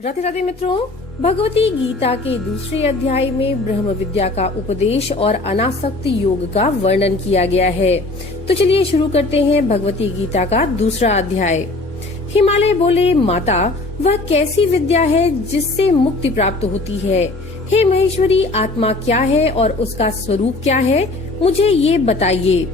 राधे राधे मित्रों, भगवती गीता के दूसरे अध्याय में ब्रह्म विद्या का उपदेश और अनासक्त योग का वर्णन किया गया है। तो चलिए शुरू करते हैं भगवती गीता का दूसरा अध्याय। हिमालय बोले, माता वह कैसी विद्या है जिससे मुक्ति प्राप्त होती है? हे महेश्वरी, आत्मा क्या है और उसका स्वरूप क्या है, मुझे ये बताइए।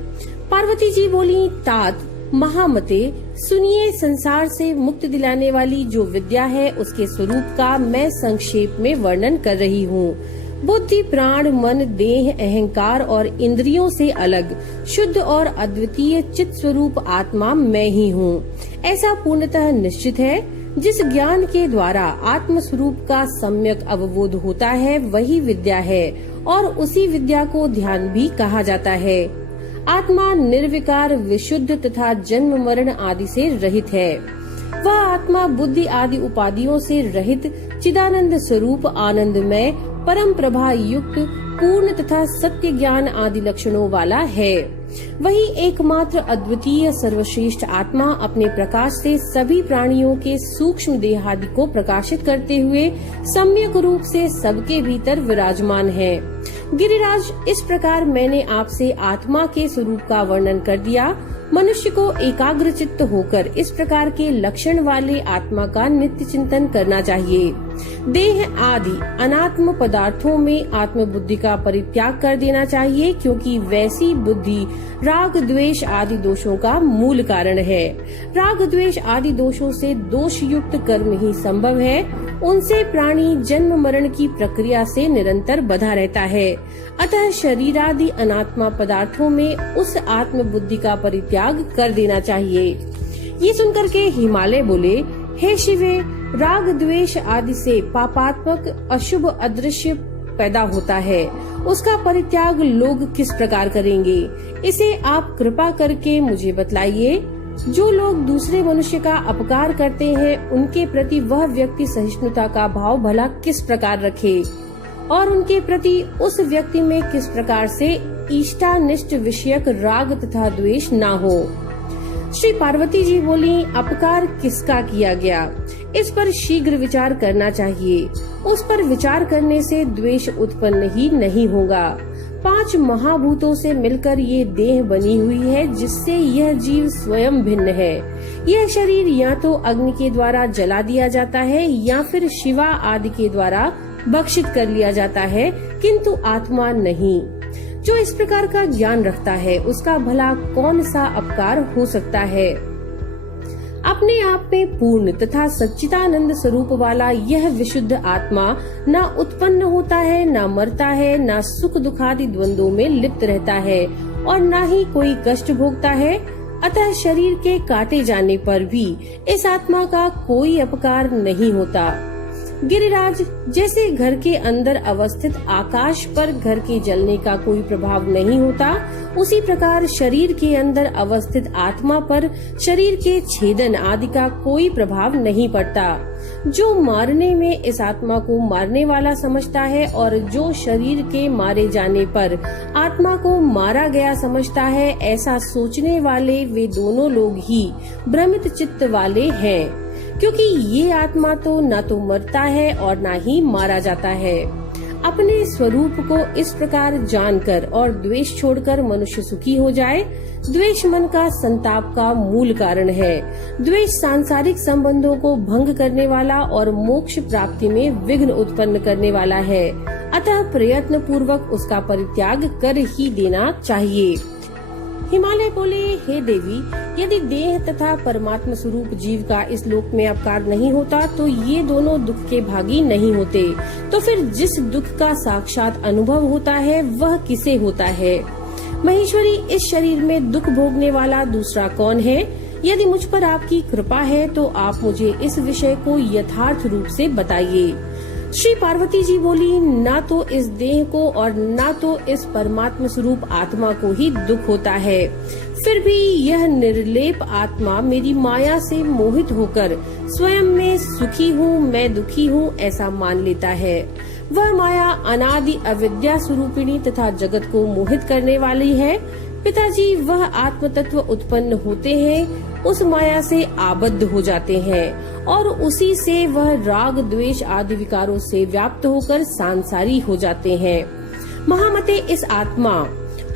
पार्वती जी बोली, तात महामते, सुनिए, संसार से मुक्ति दिलाने वाली जो विद्या है उसके स्वरूप का मैं संक्षेप में वर्णन कर रही हूँ। बुद्धि, प्राण, मन, देह, अहंकार और इंद्रियों से अलग शुद्ध और अद्वितीय चित स्वरूप आत्मा मैं ही हूँ। ऐसा पूर्णतः निश्चित है। जिस ज्ञान के द्वारा आत्म स्वरूप का सम्यक अवबोध होता है वही विद्या है और उसी विद्या को ध्यान भी कहा जाता है। आत्मा निर्विकार, विशुद्ध तथा जन्म मरण आदि से रहित है। वह आत्मा बुद्धि आदि उपाधियों से रहित चिदानंद स्वरूप, आनंदमय, परम प्रभा युक्त, पूर्ण तथा सत्य ज्ञान आदि लक्षणों वाला है। वही एकमात्र अद्वितीय सर्वश्रेष्ठ आत्मा अपने प्रकाश से सभी प्राणियों के सूक्ष्म देहादि को प्रकाशित करते हुए सम्यक रूप से सबके भीतर विराजमान है। गिरिराज, इस प्रकार मैंने आपसे आत्मा के स्वरूप का वर्णन कर दिया। मनुष्य को एकाग्र चित्त होकर इस प्रकार के लक्षण वाले आत्मा का नित्य चिंतन करना चाहिए। देह आदि अनात्म पदार्थों में आत्म बुद्धि का परित्याग कर देना चाहिए, क्योंकि वैसी बुद्धि राग द्वेष आदि दोषों का मूल कारण है। राग द्वेष आदि दोषों से दोष युक्त कर्म ही संभव है। उनसे प्राणी जन्म मरण की प्रक्रिया से निरंतर बधा रहता है। अतः शरीरादि अनात्मा पदार्थों में उस आत्म बुद्धि का परित्याग कर देना चाहिए। ये सुनकर के हिमालय बोले, हे शिवे, राग द्वेष आदि से पापात्मक अशुभ अदृश्य पैदा होता है। उसका परित्याग लोग किस प्रकार करेंगे, इसे आप कृपा करके मुझे बतलाइए। जो लोग दूसरे मनुष्य का अपकार करते हैं उनके प्रति वह व्यक्ति सहिष्णुता का भाव भला किस प्रकार रखे और उनके प्रति उस व्यक्ति में किस प्रकार से इष्टानिष्ट विषयक राग तथा द्वेष न हो। श्री पार्वती जी बोली, अपकार किसका किया गया, इस पर शीघ्र विचार करना चाहिए। उस पर विचार करने से द्वेष उत्पन्न ही नहीं होगा। 5 महाभूतों से मिलकर ये देह बनी हुई है, जिससे यह जीव स्वयं भिन्न है। यह शरीर या तो अग्नि के द्वारा जला दिया जाता है या फिर शिवा आदि के द्वारा भक्षित कर लिया जाता है, किंतु आत्मा नहीं। जो इस प्रकार का ज्ञान रखता है उसका भला कौन सा अपकार हो सकता है। अपने आप में पूर्ण तथा सच्चिदानंद स्वरूप वाला यह विशुद्ध आत्मा न उत्पन्न होता है, न मरता है, न सुख दुखादि द्वंद्वों में लिप्त रहता है और न ही कोई कष्ट भोगता है। अतः शरीर के काटे जाने पर भी इस आत्मा का कोई अपकार नहीं होता। गिरिराज, जैसे घर के अंदर अवस्थित आकाश पर घर के जलने का कोई प्रभाव नहीं होता, उसी प्रकार शरीर के अंदर अवस्थित आत्मा पर शरीर के छेदन आदि का कोई प्रभाव नहीं पड़ता। जो मारने में इस आत्मा को मारने वाला समझता है और जो शरीर के मारे जाने पर आत्मा को मारा गया समझता है, ऐसा सोचने वाले वे दोनों लोग ही भ्रमित चित्त वाले हैं, क्योंकि ये आत्मा तो न तो मरता है और न ही मारा जाता है। अपने स्वरूप को इस प्रकार जानकर और द्वेष छोड़कर मनुष्य सुखी हो जाए। द्वेष मन का संताप का मूल कारण है। द्वेष सांसारिक संबंधों को भंग करने वाला और मोक्ष प्राप्ति में विघ्न उत्पन्न करने वाला है। अतः प्रयत्न पूर्वक उसका परित्याग कर ही देना चाहिए। हिमालय बोले, हे देवी, यदि देह तथा परमात्मा स्वरूप जीव का इस लोक में अपकार नहीं होता तो ये दोनों दुख के भागी नहीं होते। तो फिर जिस दुख का साक्षात अनुभव होता है वह किसे होता है? महेश्वरी, इस शरीर में दुख भोगने वाला दूसरा कौन है? यदि मुझ पर आपकी कृपा है तो आप मुझे इस विषय को यथार्थ रूप से बताइए। श्री पार्वती जी बोली, ना तो इस देह को और ना तो इस परमात्मा स्वरूप आत्मा को ही दुख होता है, फिर भी यह निर्लेप आत्मा मेरी माया से मोहित होकर स्वयं में सुखी हूँ, मैं दुखी हूँ ऐसा मान लेता है। वह माया अनादि अविद्या स्वरूपिणी तथा जगत को मोहित करने वाली है। पिताजी, वह आत्म तत्व उत्पन्न होते हैं, उस माया से आबद्ध हो जाते हैं और उसी से वह राग द्वेष आदि विकारों से व्याप्त होकर सांसारी हो जाते हैं। महामते इस आत्मा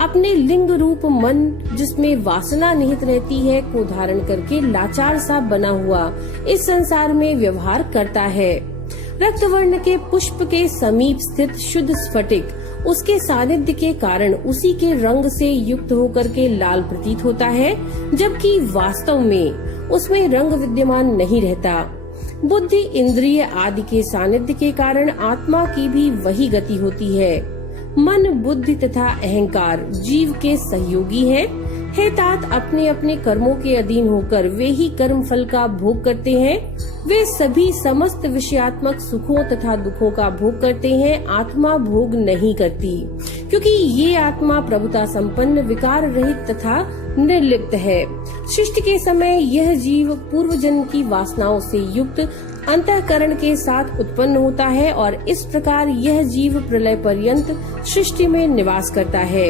अपने लिंग रूप मन जिसमें वासना निहित रहती है को धारण करके लाचार सा बना हुआ इस संसार में व्यवहार करता है। रक्त वर्ण के पुष्प के समीप स्थित शुद्ध स्फटिक उसके सानिध्य के कारण उसी के रंग से युक्त होकर के लाल प्रतीत होता है, जबकि वास्तव में उसमें रंग विद्यमान नहीं रहता। बुद्धि इंद्रिय आदि के सानिध्य के कारण आत्मा की भी वही गति होती है। मन बुद्धि तथा अहंकार जीव के सहयोगी हैं। हे तात, अपने अपने कर्मों के अधीन होकर वे ही कर्म फल का भोग करते हैं। वे सभी समस्त विषयात्मक सुखों तथा दुखों का भोग करते हैं, आत्मा भोग नहीं करती, क्योंकि ये आत्मा प्रभुता संपन्न विकार रहित तथा निर्लिप्त है। सृष्टि के समय यह जीव पूर्व जन्म की वासनाओं से युक्त अंतःकरण के साथ उत्पन्न होता है और इस प्रकार यह जीव प्रलय पर्यंत सृष्टि में निवास करता है।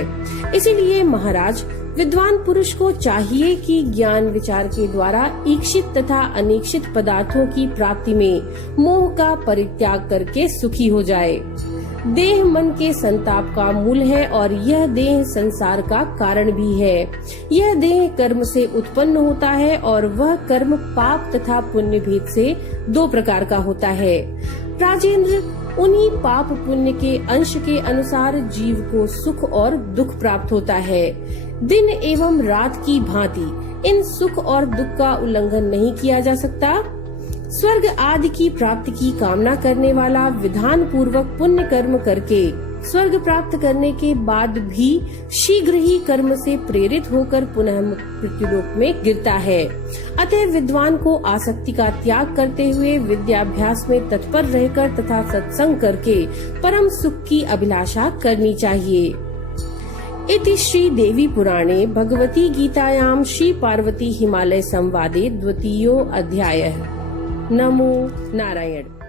इसीलिए महाराज, विद्वान पुरुष को चाहिए कि ज्ञान विचार के द्वारा इच्छित तथा अनिच्छित पदार्थों की प्राप्ति में मोह का परित्याग करके सुखी हो जाए। देह मन के संताप का मूल है और यह देह संसार का कारण भी है। यह देह कर्म से उत्पन्न होता है और वह कर्म पाप तथा पुण्य भेद से दो प्रकार का होता है। राजेंद्र, उन्हीं पाप पुण्य के अंश के अनुसार जीव को सुख और दुख प्राप्त होता है। दिन एवं रात की भांति इन सुख और दुख का उल्लंघन नहीं किया जा सकता। स्वर्ग आदि की प्राप्ति की कामना करने वाला विधान पूर्वक पुण्य कर्म करके स्वर्ग प्राप्त करने के बाद भी शीघ्र ही कर्म से प्रेरित होकर पुनः मृत्युलोक में गिरता है। अतः विद्वान को आसक्ति का त्याग करते हुए विद्याभ्यास में तत्पर रहकर तथा सत्संग करके परम सुख की अभिलाषा करनी चाहिए। इति श्री देवी पुराणे भगवती गीतायां श्री पार्वती हिमालय संवादे 2 अध्यायः। नमो नारायण।